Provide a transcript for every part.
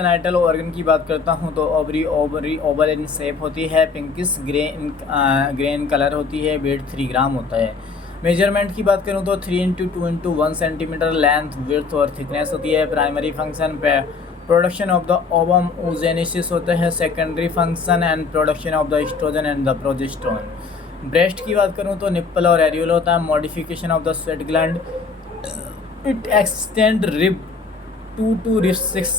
Genital organ की बात करता हूँ तो ओवरी ओवल इन शेप होती है, पिंकिश ग्रे इन कलर होती है, वेट 3 ग्राम होता है। मेजरमेंट की बात करूँ तो 3 × 2 × 1 सेंटीमीटर लेंथ, विड्थ और थिकनेस होती है। प्राइमरी फंक्शन पे production of the ovum oogenesis होता है। Secondary function and production of the estrogen and the progesterone. Breast की बात करूँ तो निप्पल और एरियोल होता है। Modification of the sweat gland, it extend rib 2 to 6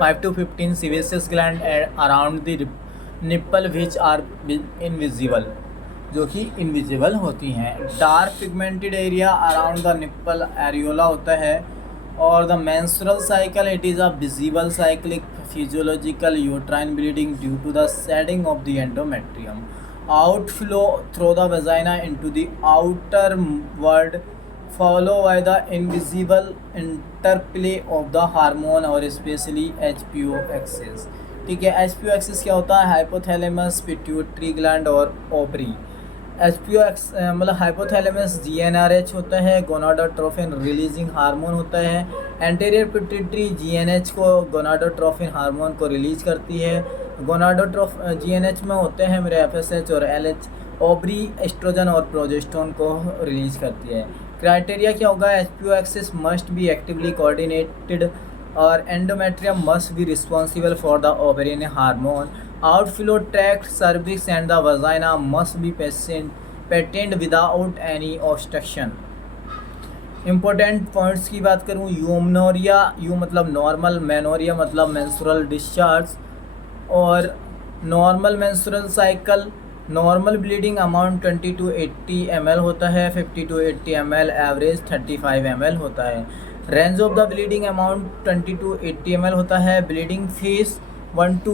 5 to 15 sebaceous gland around the nipple which are invisible, जो कि invisible होती हैं। Dark pigmented area around the nipple areola होता है। और the menstrual cycle, it is a visible cyclic physiological uterine bleeding due to the shedding of the endometrium, outflow through the vagina into the outer world, follow by the invisible interplay of the hormone और especially HPO axis. ठीक है, HPO axis क्या होता है? Hypothalamus, pituitary gland और ovary. HPO axis मतलब hypothalamus GnRH होता है, गोनाडोट्रोफिन रिलीजिंग हार्मोन होता है। एंटीरियर पिट्यूटरी जीएनएच को गोनाडोट्रोफिन हार्मोन को रिलीज करती है। जीएनएच में होते हैं मेरे एफएसएच और एलएच। ओवरी एस्ट्रोजन और प्रोजेस्टेरोन को रिलीज करती है। क्राइटेरिया क्या होगा? HPO axis must be actively coordinated और endometrium must be responsible for the ovarian hormone. Outflow tract, cervix and the vagina must be patent without any obstruction. Important points की बात करूँ, eumenorrhoea, U मतलब normal, मेनोरिया मतलब menstrual discharge. और normal menstrual cycle, normal bleeding amount 20 to 80 ml होता है, 50 to 80 ml, average 35 ml होता है। Range of the bleeding amount 20 to 80 ml होता है। Bleeding phase 1 to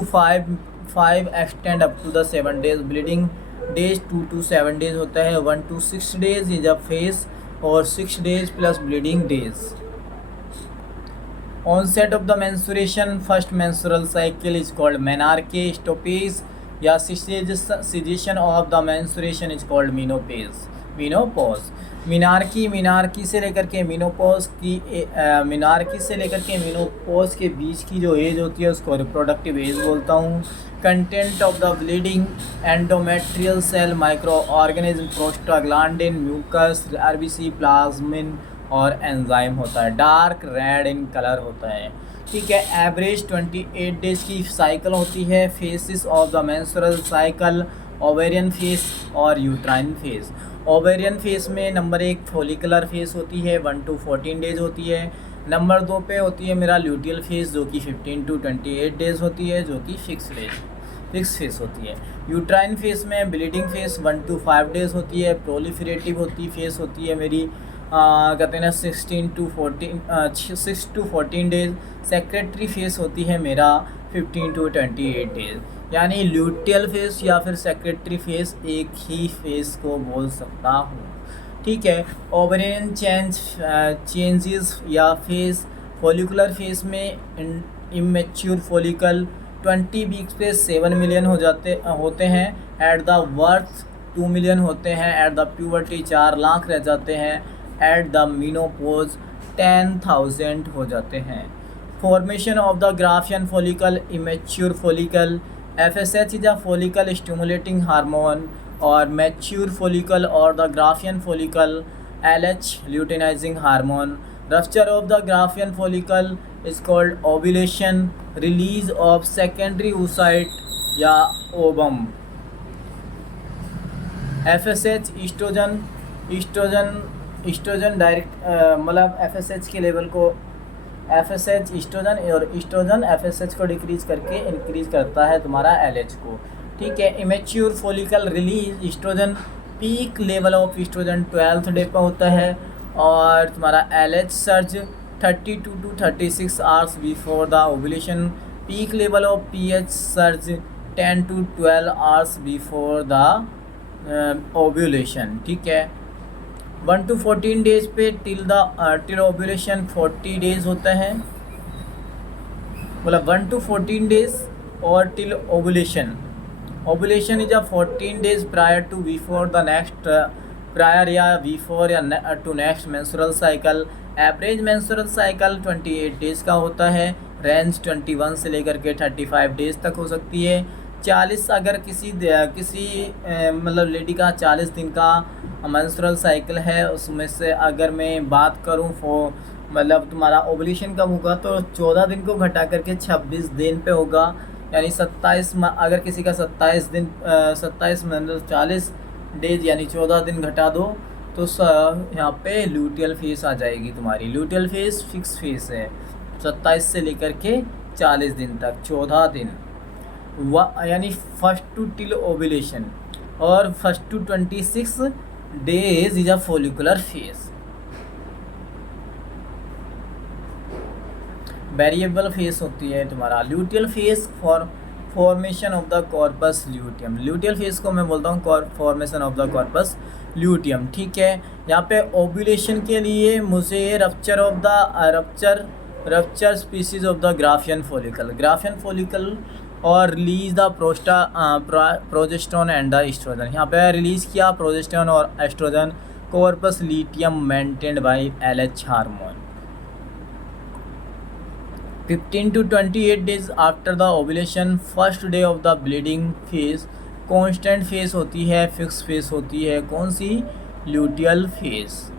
5 extend up to the 7 days। Bleeding days 2 to 7 days होता है। 1 to 6 days is a phase और 6 days plus bleeding days. Onset of the menstruation, first menstrual cycle is called menarche. Stoppage या cessation of the menstruation is called menopause. Menarche से लेकर के menopause के बीच की जो एज होती है उसको रिप्रोडक्टिव एज बोलता हूँ। Content of the bleeding, endometrial cell, micro organism, prostaglandin, mucus, RBC, plasmin और एंजाइम होता है। डार्क रेड इन कलर होता है। ठीक है, एवरेज 28 डेज की साइकिल होती है। Faces of the menstrual cycle, ovarian face और यूट्राइन फेस। ओवेरियन फेस में नंबर 1 फॉलिकुलर फेस होती है, 1 to 14 डेज होती है। नंबर 2 पे होती है मेरा ल्यूटियल फेस जो कि 15 to 28 डेज होती है, जो कि फिक्स फेस होती है। यूट्राइन फेस में ब्लीडिंग फेस 1 to 5 डेज होती है। प्रोलिफरेटिव फेस होती है मेरी कहते हैं ना 6 to 14 डेज। सेक्रेटरी फेस होती है मेरा 15 to 28 डेज। यानी ल्यूटियल फेस या फिर सेक्रेटरी फेस एक ही फेस को बोल सकता हूँ। ठीक है, ओवेरियन चेंजेस या फेस, फॉलिकुलर फेस में इमेच्योर फॉलिकल 20 वीक्स पे 7 मिलियन होते हैं। एट द बर्थ 2 मिलियन होते हैं। एट द प्यूबर्टी 4 लाख रह जाते हैं। एट द मीनोपोज 10,000 हो जाते हैं। Formation of the Graafian follicle, immature follicle. FSH is a follicle stimulating hormone और मैच्योर फॉलिकल और the Graafian follicle LH luteinizing hormone. Rupture of the Graafian follicle is called ovulation, release of secondary oocyte या ovum. FSH estrogen direct मतलब FSH के level को FSH estrogen और estrogen FSH को decrease करके increase करता है तुम्हारा LH को। ठीक है, immature follicle release estrogen, peak level of estrogen 12th day पर होता है। और तुम्हारा LH surge 32 to 36 hours before the ovulation. Peak level of PH surge 10 to 12 hours before the ovulation. ठीक है, 1 to 14 डेज पे टिल ओव्यूलेशन 40 डेज होता है। मतलब 1 to 14 डेज और till ovulation. Ovulation is a 14 days prior to before the next prior या before या to next menstrual cycle. Average menstrual cycle 28 days का होता है। रेंज 21 से लेकर के 35 डेज़ तक हो सकती है। 40 अगर किसी मतलब लेडी का 40 दिन का मेंस्ट्रुअल साइकिल है, उसमें से अगर मैं बात करूँ मतलब तुम्हारा ओवुलेशन कब होगा तो 14 दिन को घटा करके 26 दिन पे होगा, यानी 27 अगर किसी का 27 दिन 27 मतलब 40 डेज यानी 14 दिन घटा दो तो यहाँ पे ल्यूटियल फेस आ जाएगी तुम्हारी। ल्यूटियल फेस फिक्स फेस है 27 से लेकर के 40 दिन तक 14 दिन यानी फर्स्ट टू टिल ओवुलेशन, और first to 26 days is a follicular phase. Variable phase होती है तुम्हारा luteal phase for formation of the corpus luteum. Luteal phase को मैं बोलता हूँ formation of the corpus luteum, ठीक है। यहाँ पे ओव्यूलेशन के लिए मुझे rupture species of the Graafian follicle और release the progesterone and the oestrogen. यहाँ पे रिलीज़ किया प्रोजेस्टेरोन और oestrogen, corpus luteum maintained by LH hormone. 15 to 28 days after the ovulation, first day of the bleeding phase. Constant face होती है, fix face होती है, कौन सी? Luteal face.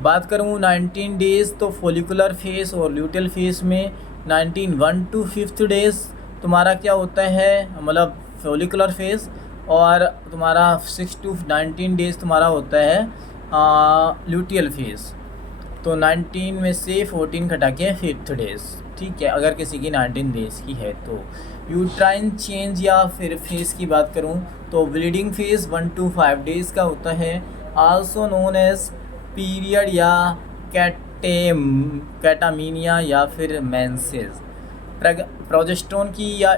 बात करूँ 19 डेज़ तो फोलिकुलर फेस और ल्यूटियल फेस में 1 to 5 डेज़ तुम्हारा क्या होता है मतलब फोलिकुलर फेस, और तुम्हारा 6 to 19 डेज़ तुम्हारा होता है ल्यूटियल फेस। तो 19 में से 14 घटा के 5th डेज़, ठीक है, अगर किसी की 19 डेज़ की है तो। यूट्राइन चेंज या फिर फेस की बात करूं तो ब्लीडिंग फेस 1 to 5 डेज़ का होता है, आल्सो नोन एज पीरियड या कैटामीनिया या फिर मेंसेस। प्रोजेस्टेरोन की या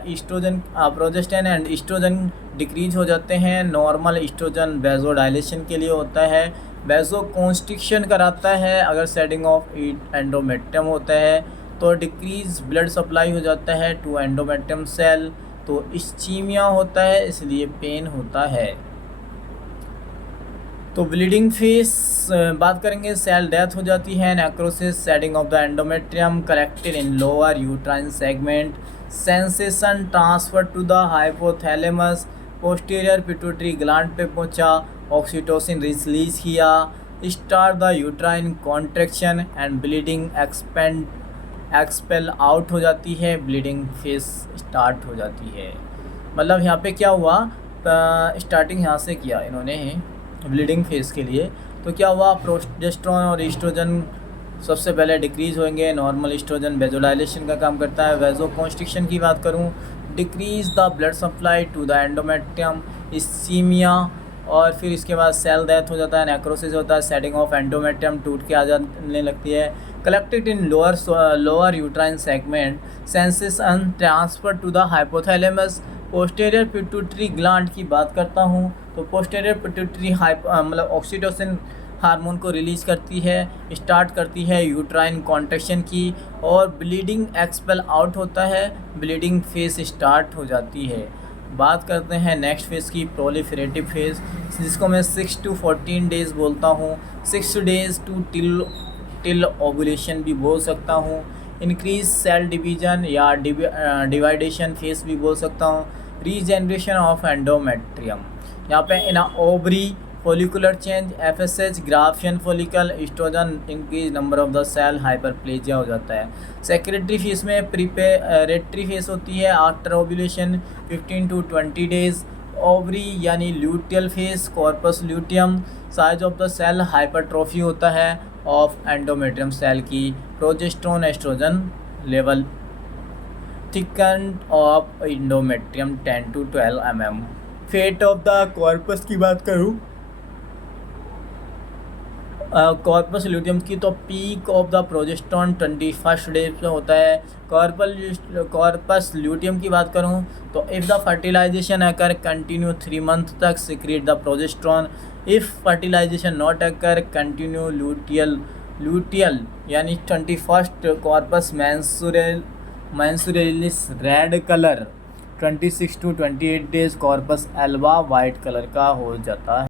प्रोजेस्टेरोन एंड एस्ट्रोजन डिक्रीज हो जाते हैं। नॉर्मल एस्ट्रोजन वेजोडाइलेशन के लिए होता है, वेजो कॉन्स्ट्रिक्शन कराता है। अगर सेडिंग ऑफ एंडोमेट्रियम होता है तो डिक्रीज ब्लड सप्लाई हो जाता है टू एंडोमेट्रियम सेल, तो इस्चीमिया होता है, इसलिए पेन होता है। तो ब्लीडिंग फेस बात करेंगे, सेल डेथ हो जाती है, necrosis, shedding of the endometrium collected in lower uterine segment, sensation transfer to the hypothalamus, posterior pituitary gland पे पहुंचा, ऑक्सीटोसिन रिलीज किया, start the uterine contraction and bleeding expel out हो जाती है, ब्लीडिंग फेस स्टार्ट हो जाती है। मतलब यहाँ पे क्या हुआ, स्टार्टिंग यहाँ से किया इन्होंने ब्लीडिंग फेस के लिए, तो क्या हुआ प्रोजेस्टेरोन और एस्ट्रोजन सबसे पहले डिक्रीज होंगे। नॉर्मल एस्ट्रोजन वेजोडाइलेशन का काम करता है। वेजो कॉन्स्ट्रिक्शन की बात करूँ, decrease the blood supply to the endometrium, ischaemia, और फिर इसके बाद सेल डेथ हो जाता है, नेक्रोसिस होता है, सेडिंग ऑफ एंडोमेट्रियम टूट के आ जाने लगती है, collected in lower uterine segment, sensation transfer to the hypothalamus. Posterior pituitary gland की बात करता हूँ तो पोस्टीरियर पिट्यूटरी मतलब ऑक्सीटोसिन हार्मोन को रिलीज़ करती है, स्टार्ट करती है यूट्राइन कॉन्ट्रैक्शन की, और ब्लीडिंग एक्सपेल आउट होता है, ब्लीडिंग फेस स्टार्ट हो जाती है। बात करते हैं नेक्स्ट फेज़ की, प्रोलिफरेटिव फेज़, जिसको मैं 6 to 14 डेज़ बोलता हूँ, 6 डेज़ टू टिल ओवुलेशन भी बोल सकता हूँ, इंक्रीज सेल डिवीजन या डिवाइडेशन फेस भी बोल सकता हूँ, रीजेनरेशन ऑफ एंडोमेट्रियम। यहाँ पे in ovary follicular change, FSH Graafian follicle, estrogen increase number of the cell, hyperplasia हो जाता है। सेक्रेटरी फेस में प्रिपेरेटरी फेस होती है after ovulation 15 to 20 days. Ovary यानी luteal phase, corpus luteum, size of the cell hypertrophy होता है of endometrium cell की, progesterone estrogen level, thicken of endometrium 10 to 12 mm। Fate of the corpus की बात करूँ corpus luteum की, तो peak of the progesterone 21st day पे होता है। कॉर्पस ल्यूटियम की बात करूं तो if the fertilisation occur continue 3 month तक secrete the progesterone, if fertilisation not occur continue luteal यानी 21st corpus menstrualis red colour, 26 to 28 days corpus alba white colour का हो जाता है।